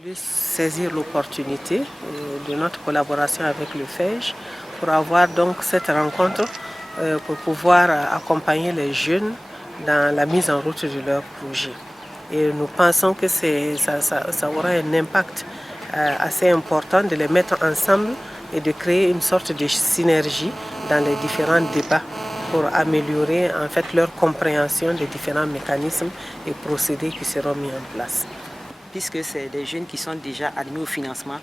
voulu saisir l'opportunité de notre collaboration avec le FEJ pour avoir donc cette rencontre pour pouvoir accompagner les jeunes dans la mise en route de leurs projets. Et nous pensons que ça aura un impact assez important de les mettre ensemble et de créer une sorte de synergie dans les différents débats pour améliorer en fait leur compréhension des différents mécanismes et procédés qui seront mis en place. Puisque c'est des jeunes qui sont déjà admis au financement,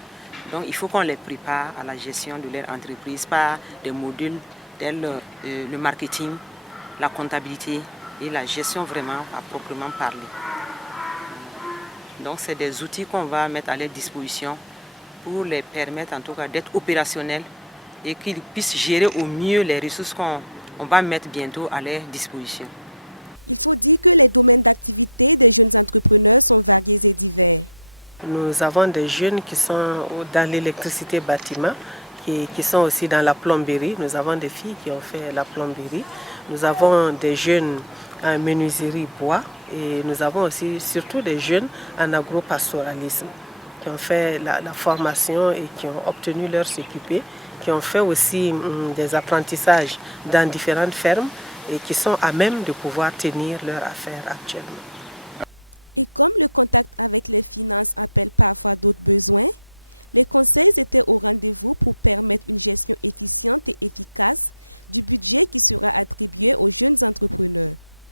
donc il faut qu'on les prépare à la gestion de leur entreprise par des modules tels le marketing, la comptabilité et la gestion vraiment à proprement parler. Donc c'est des outils qu'on va mettre à leur disposition pour les permettre en tout cas d'être opérationnels et qu'ils puissent gérer au mieux les ressources qu'on va mettre bientôt à leur disposition. Nous avons des jeunes qui sont dans l'électricité bâtiment, qui sont aussi dans la plomberie. Nous avons des filles qui ont fait la plomberie. Nous avons des jeunes en menuiserie bois et nous avons aussi surtout des jeunes en agropastoralisme qui ont fait la formation et qui ont obtenu leur CQP, qui ont fait aussi des apprentissages dans différentes fermes et qui sont à même de pouvoir tenir leur affaire actuellement.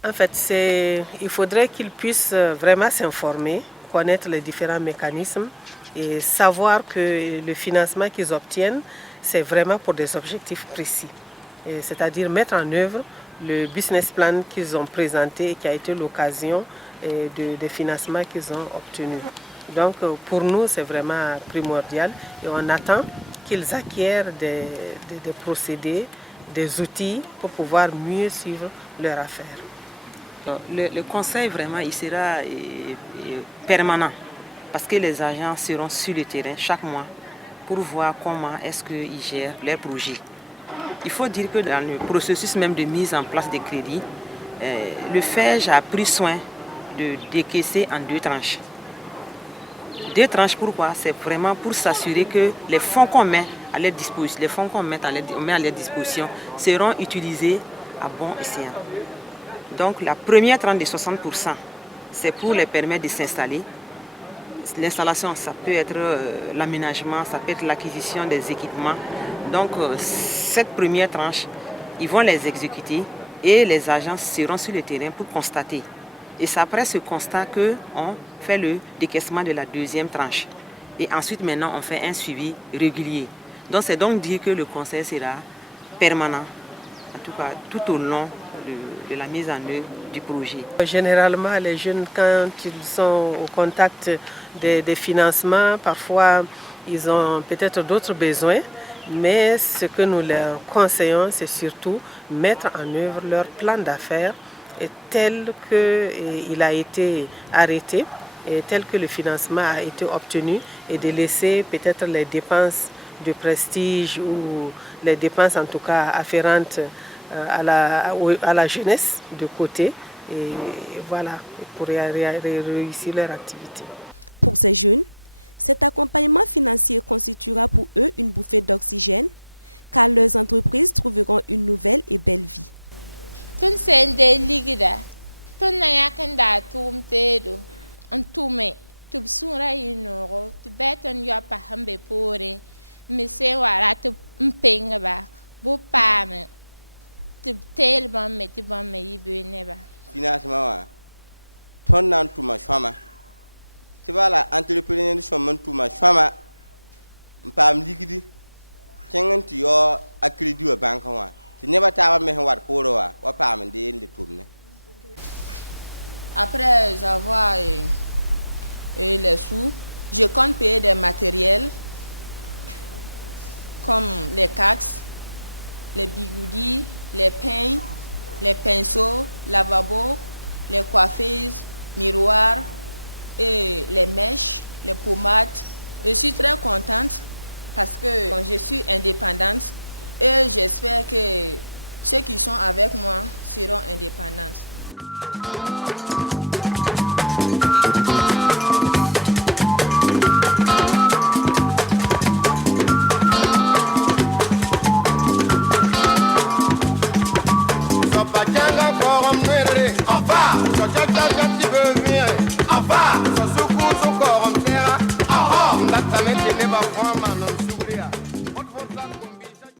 En fait, il faudrait qu'ils puissent vraiment s'informer, connaître les différents mécanismes et savoir que le financement qu'ils obtiennent, c'est vraiment pour des objectifs précis. C'est-à-dire mettre en œuvre le business plan qu'ils ont présenté et qui a été l'occasion des financements qu'ils ont obtenus. Donc pour nous, c'est vraiment primordial et on attend qu'ils acquièrent des procédés, des outils pour pouvoir mieux suivre leur affaire. Le conseil vraiment il sera permanent parce que les agents seront sur le terrain chaque mois pour voir comment est-ce qu'ils gèrent leurs projets. Il faut dire que dans le processus même de mise en place des crédits, le FEJ a pris soin de décaisser en 2 tranches. 2 tranches, pourquoi? C'est vraiment pour s'assurer que les fonds qu'on met à leur disposition, on met à leur disposition seront utilisés à bon escient. Donc la première tranche de 60%, c'est pour les permettre de s'installer. L'installation, ça peut être l'aménagement, ça peut être l'acquisition des équipements. Donc cette première tranche, ils vont les exécuter et les agents seront sur le terrain pour constater. Et c'est après ce constat qu'on fait le décaissement de la deuxième tranche. Et ensuite, maintenant, on fait un suivi régulier. Donc c'est donc dire que le conseil sera permanent, en tout cas tout au long de la mise en œuvre du projet. Généralement, les jeunes, quand ils sont au contact des financements, parfois ils ont peut-être d'autres besoins, mais ce que nous leur conseillons, c'est surtout mettre en œuvre leur plan d'affaires tel qu'il a été arrêté et tel que le financement a été obtenu et de laisser peut-être les dépenses de prestige ou les dépenses en tout cas afférentes à la jeunesse de côté et voilà, pour réussir leur activité. Ava, so suku so korom tera. Aha, ndata meti neba kwa mano.